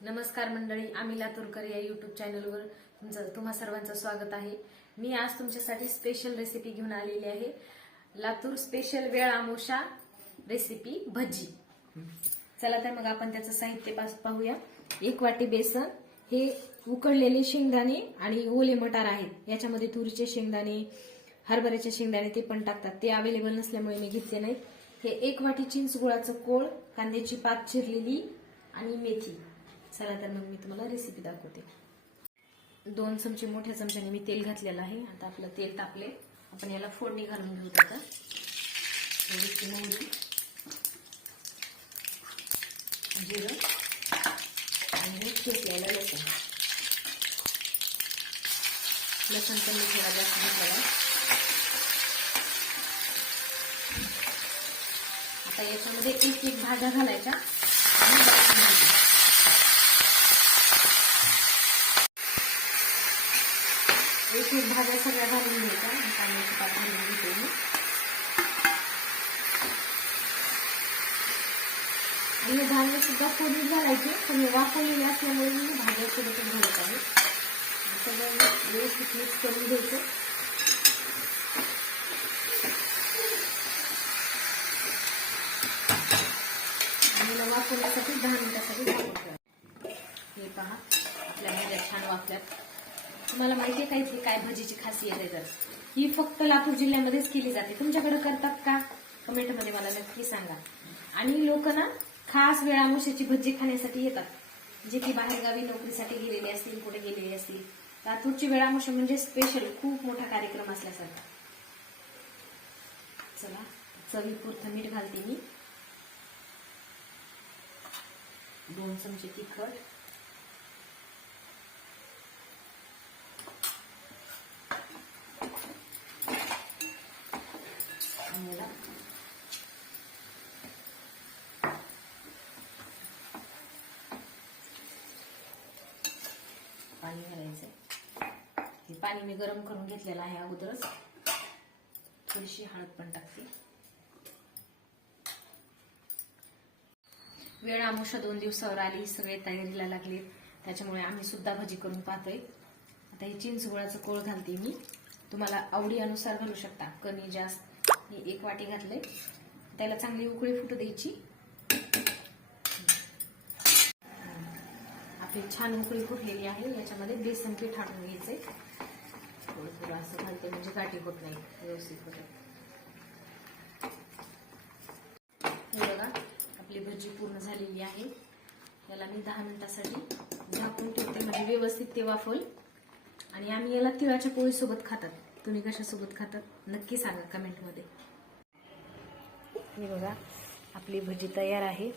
नमस्कार मंडळी, आम्ही लातूरकर या युट्यूब चॅनलवर तुम्हा सर्वांचं स्वागत आहे। मी आज तुमच्यासाठी स्पेशल रेसिपी घेऊन आलेली आहे। लातूर स्पेशल वेळ आमोशा रेसिपी भजी। चला तर मग आपण त्याचं साहित्य पाहूया। 1 वाटी बेसन, हे उकडलेले शेंगदाणे आणि ओले मटार आहेत। याच्यामध्ये तुरीचे शेंगदाणे, हरभऱ्याचे शेंगदाणे ते पण टाकतात, ते अवेलेबल नसल्यामुळे मी घेतले नाहीत। हे 1 वाटी चिंच गुळाचं कोळ, कांद्याची पात चिरलेली आणि मेथी। चला तर मग मी तुम्हाला रेसिपी दाखवते। 2 चमचे मोठ्या चमच्याने मी तेल घातलेलं आहे। आता आपलं तेल तापले, आपण याला फोडणी घालून घेऊ। आता थोडीशी मोहरी, जिरं आणि ठेचलेलं लसूण। लसूण पण मी थोडा जास्त घातलेला। आता याच्यामध्ये एक भाज्या घालायच्या। एक भाज्या सगळ्या घालून घ्यायच्या। कांद्याची पात घालून घेते मी। आणि धान्य सुद्धा फोडणीत घालायचे, पण वाफवलेले असल्यामुळे मी भाज्या सोबतच घालत आहे। सगळं व्यवस्थित मिक्स करून घ्यायचं। आणि वाफवण्यासाठी 10 मिनिटासाठी झाकून ठेवायचं। हे पहा, आपल्या भाज्या छान वाफल्यात। तुम्हाला माहिती आहे का काय भजीची खासियत आहे? तर ही फक्त लातूर जिल्ह्यामध्येच केली जाते। तुमच्याकडे करतात का? कमेंट मध्ये मला नक्की सांगा। आणि लोक ना खास वेळ आमोशाची भजी खाण्यासाठी येतात, जे की बाहेरगावी नोकरीसाठी गेलेले असतील, कुठे गेलेले असतील। लातूरची वेळ आमोशा म्हणजे स्पेशल खूप मोठा कार्यक्रम असल्यासारखा। चला, चवीपुरतं मीठ घालते मी। 2 चमचे तिखट, पाणी घालायचंय। हे पाणी मी गरम करून घेतलेलं आहे अगोदरच। थोडीशी हळद पण टाकते। वेळ आमोशा 2 दिवसावर आली, सगळे तयारीला लागले, त्याच्यामुळे आम्ही सुद्धा भजी करून पाहतोय। आता हे चिंच गुळाचं कोळ घालते मी। तुम्हाला आवडी अनुसार घालू शकता, कमी जास्त। मी 1 वाटी घातले। त्याला चांगली उकळी फुटू द्यायची। आपली छान उकळी फुटलेली आहे। याच्यामध्ये बेसन पीठ टाकून घ्यायचे। थोडं असं घालते म्हणजे गाठी होत नाही, व्यवस्थित होते। हे बघा, आपली भजी पूर्ण झालेली आहे। याला मी 10 मिनिटासाठी झाकून ठेवते, म्हणजे व्यवस्थित ते वाफल। आणि आम्ही याला तिळाच्या पोळी सोबत खातात। तुम्ही कशा सोबत खातात नक्की सांगा कमेंट मध्ये। हे बघा, आपली भजी तयार आहे।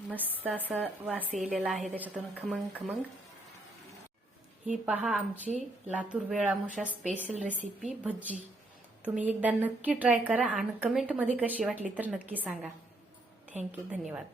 मस्त असा वास येलेला आहे त्याच्यातून, खमंग खमंग। ही पहा आमची लातूर वेळ आमोशा स्पेशल रेसिपी भजी। तुम्ही एकदा नक्की ट्राय करा आणि कमेंट मध्ये कशी वाटली तर नक्की सांगा। थँक्यू, धन्यवाद।